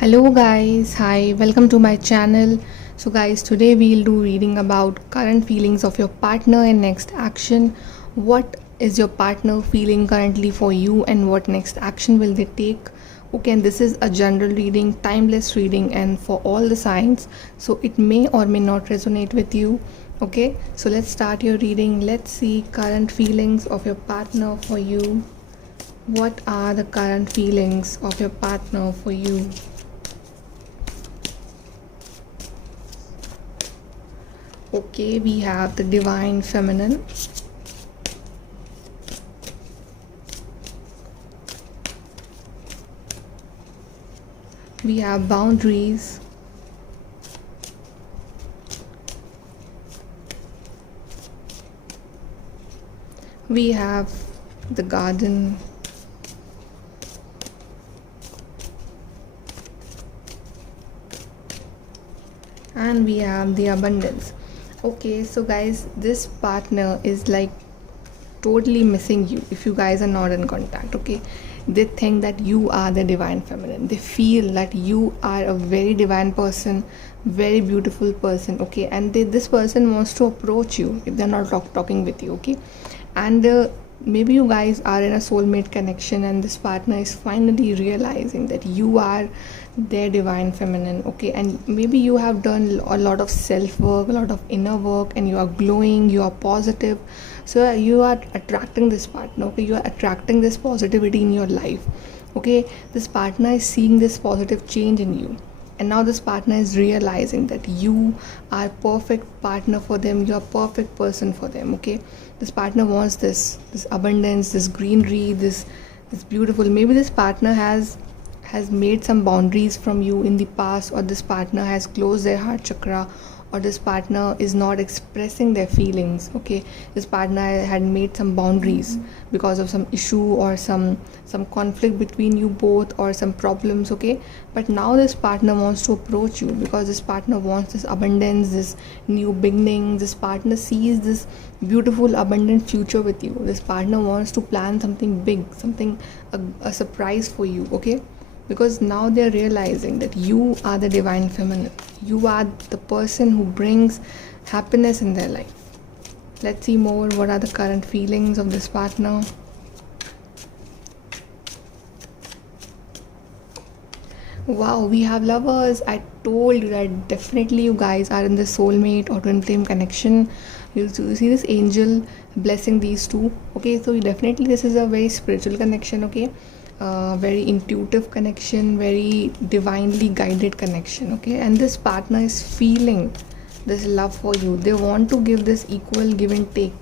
Hello guys, hi, welcome to my channel. So guys, today we'll do reading about current feelings of your partner and next action. What is your partner feeling currently for you and what next action will they take? Okay, and this is a general reading, timeless reading and for all the signs. So it may or may not resonate with you. Okay, so let's start your reading. Let's see current feelings of your partner for you. What are the current feelings of your partner for you? Okay, we have the divine feminine. We have boundaries. We have the garden. And we have the abundance. Okay, so guys, this partner is like totally missing you if you guys are not in contact. Okay, they think that you are the divine feminine, they feel that you are a very divine person, very beautiful person. Okay, and this person wants to approach you if they're not talking with you. Okay, and maybe you guys are in a soulmate connection and this partner is finally realizing that you are their divine feminine. Okay, and maybe you have done a lot of self work, a lot of inner work, and you are glowing, you are positive, so you are attracting this partner. Okay, you are attracting this positivity in your life. Okay, this partner is seeing this positive change in you, and now this partner is realizing that you are perfect partner for them, you are perfect person for them. Okay, this partner wants this abundance, this greenery, this beautiful. Maybe this partner has made some boundaries from you in the past, or this partner has closed their heart chakra, or this partner is not expressing their feelings. Okay, this partner had made some boundaries because of some issue or some conflict between you both or some problems. Okay, but now this partner wants to approach you because this partner wants this abundance, this new beginning. This partner sees this beautiful abundant future with you. This partner wants to plan something big, something, a surprise for you. Okay, because now they're realizing that you are the divine feminine, you are the person who brings happiness in their life. Let's see more. What are the current feelings of this partner? Wow, we have lovers. I told you that definitely you guys are in the soulmate or twin flame connection. You'll see this angel blessing these two. Okay, so definitely this is a very spiritual connection. Okay, very intuitive connection, very divinely guided connection. Okay, and this partner is feeling this love for you. They want to give this equal give and take.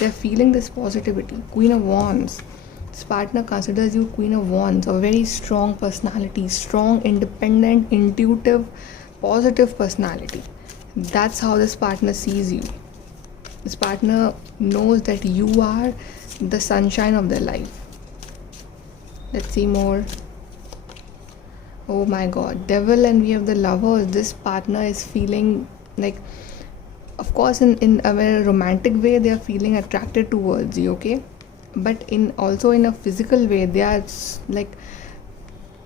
They're feeling this positivity. Queen of Wands. This partner considers you Queen of Wands, a very strong personality, strong, independent, intuitive, positive personality. That's how this partner sees you. This partner knows that you are the sunshine of their life. Let's see more. Oh my god, devil, and we have the lovers. This partner is feeling like, of course, in a very romantic way they are feeling attracted towards you. Okay, but in also in a physical way they are like,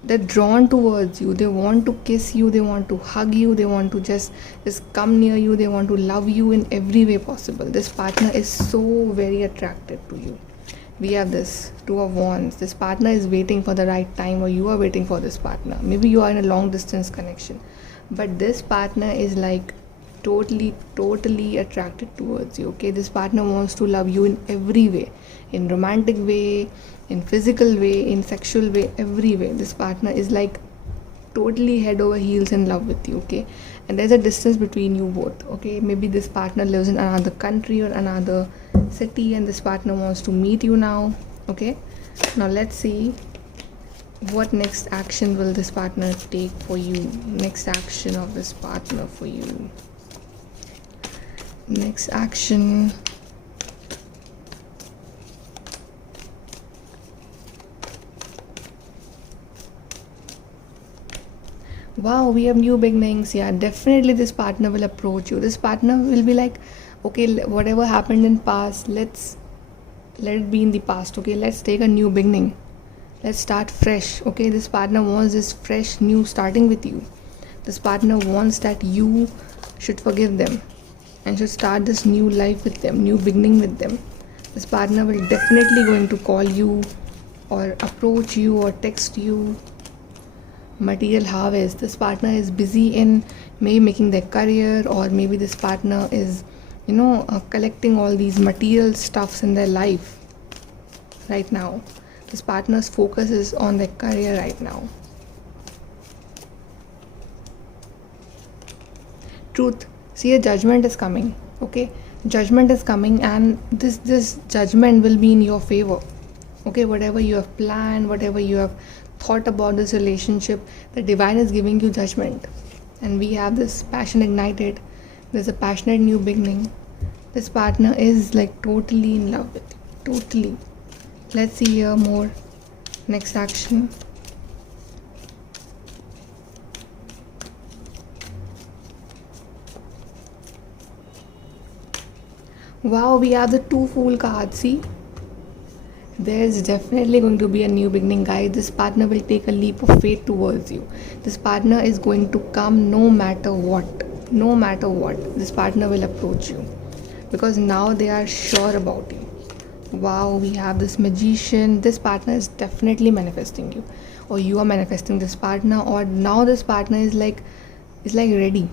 they're drawn towards you. They want to kiss you, they want to hug you, they want to just come near you, they want to love you in every way possible. This partner is so very attracted to you. We have this Two of Wands. This partner is waiting for the right time, or you are waiting for this partner. Maybe you are in a long distance connection, but this partner is like totally attracted towards you. Okay, this partner wants to love you in every way, in romantic way, in physical way, in sexual way, every way. This partner is like totally head over heels in love with you. Okay, and there's a distance between you both. Okay, maybe this partner lives in another country or another city and this partner wants to meet you now. Okay, now let's see what next action will this partner take for you. Next action of this partner for you. Next action. Wow, we have new beginnings. Yeah, definitely this partner will approach you. This partner will be like, okay, whatever happened in past, let it be in the past. Okay, let's take a new beginning. Let's start fresh. Okay, this partner wants this fresh new starting with you. This partner wants that you should forgive them and should start this new life with them, new beginning with them. This partner will definitely going to call you or approach you or text you. Material harvest. This partner is busy in maybe making their career, or maybe this partner is, collecting all these material stuffs in their life right now. This partner's focus is on their career right now. Truth. See, a judgment is coming. Okay, judgment is coming, and this judgment will be in your favor. Okay, whatever you have planned, whatever you have thought about this relationship, the divine is giving you judgment. And we have this passion ignited. There's a passionate new beginning. This partner is like totally in love with you. Totally. Let's see here more. Next action. Wow, we have the two Fool cards. See, there's definitely going to be a new beginning, guys. This partner will take a leap of faith towards you. This partner is going to come no matter what. No matter what, this partner will approach you because now they are sure about you. Wow, we have this Magician. This partner is definitely manifesting you, or you are manifesting this partner, or now this partner is like ready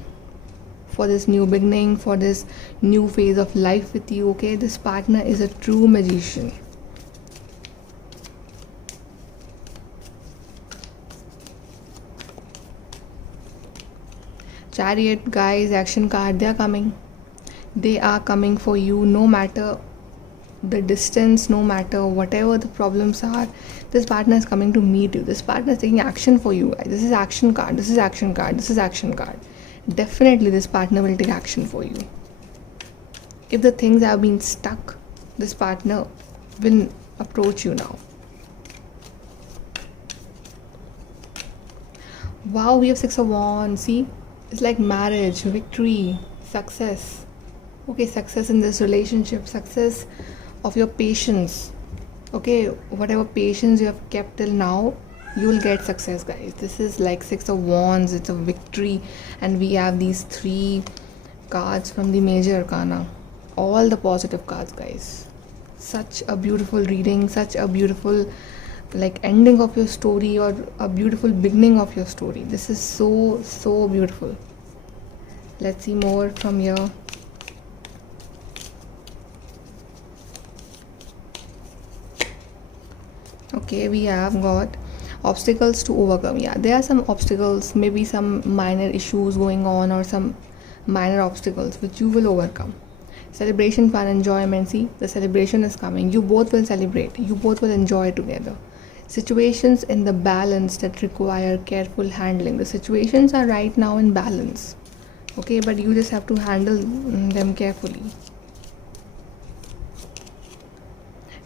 for this new beginning, for this new phase of life with you. Okay, this partner is a true magician. Chariot, guys, action card. They are coming. They are coming for you no matter the distance, no matter whatever the problems are. This partner is coming to meet you. This partner is taking action for you, guys. This is action card. This is action card. This is action card. Definitely this partner will take action for you. If the things have been stuck, this partner will approach you now. Wow, we have Six of Wands. See, it's like marriage, victory, success. Okay, success in this relationship, success of your patience. Okay, whatever patience you have kept till now, you will get success, guys. This is like Six of Wands. It's a victory, and we have these three cards from the major arcana, all the positive cards, guys. Such a beautiful reading, such a beautiful ending of your story, or a beautiful beginning of your story. This is so beautiful. Let's see more from here. Okay, we have got obstacles to overcome. Yeah, there are some obstacles, maybe some minor issues going on, or some minor obstacles which you will overcome. Celebration, fun, enjoyment. See, the celebration is coming. You both will celebrate, you both will enjoy together. Situations in the balance that require careful handling. The situations are right now in balance. Okay, but you just have to handle them carefully.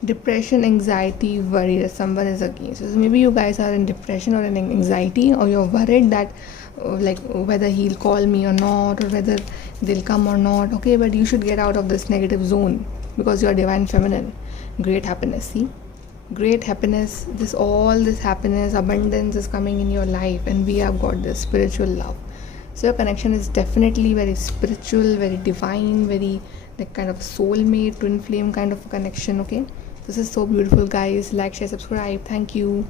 Depression, anxiety, worry that someone is against. So maybe you guys are in depression or in anxiety, or you're worried that whether he'll call me or not, or whether they'll come or not. Okay, but you should get out of this negative zone because you are divine feminine. Great happiness. See, great happiness. All this happiness, abundance is coming in your life, and we have got this spiritual love. So your connection is definitely very spiritual, very divine, very like kind of soulmate, twin flame kind of connection. Okay, this is so beautiful, guys. Like, share, subscribe. Thank you.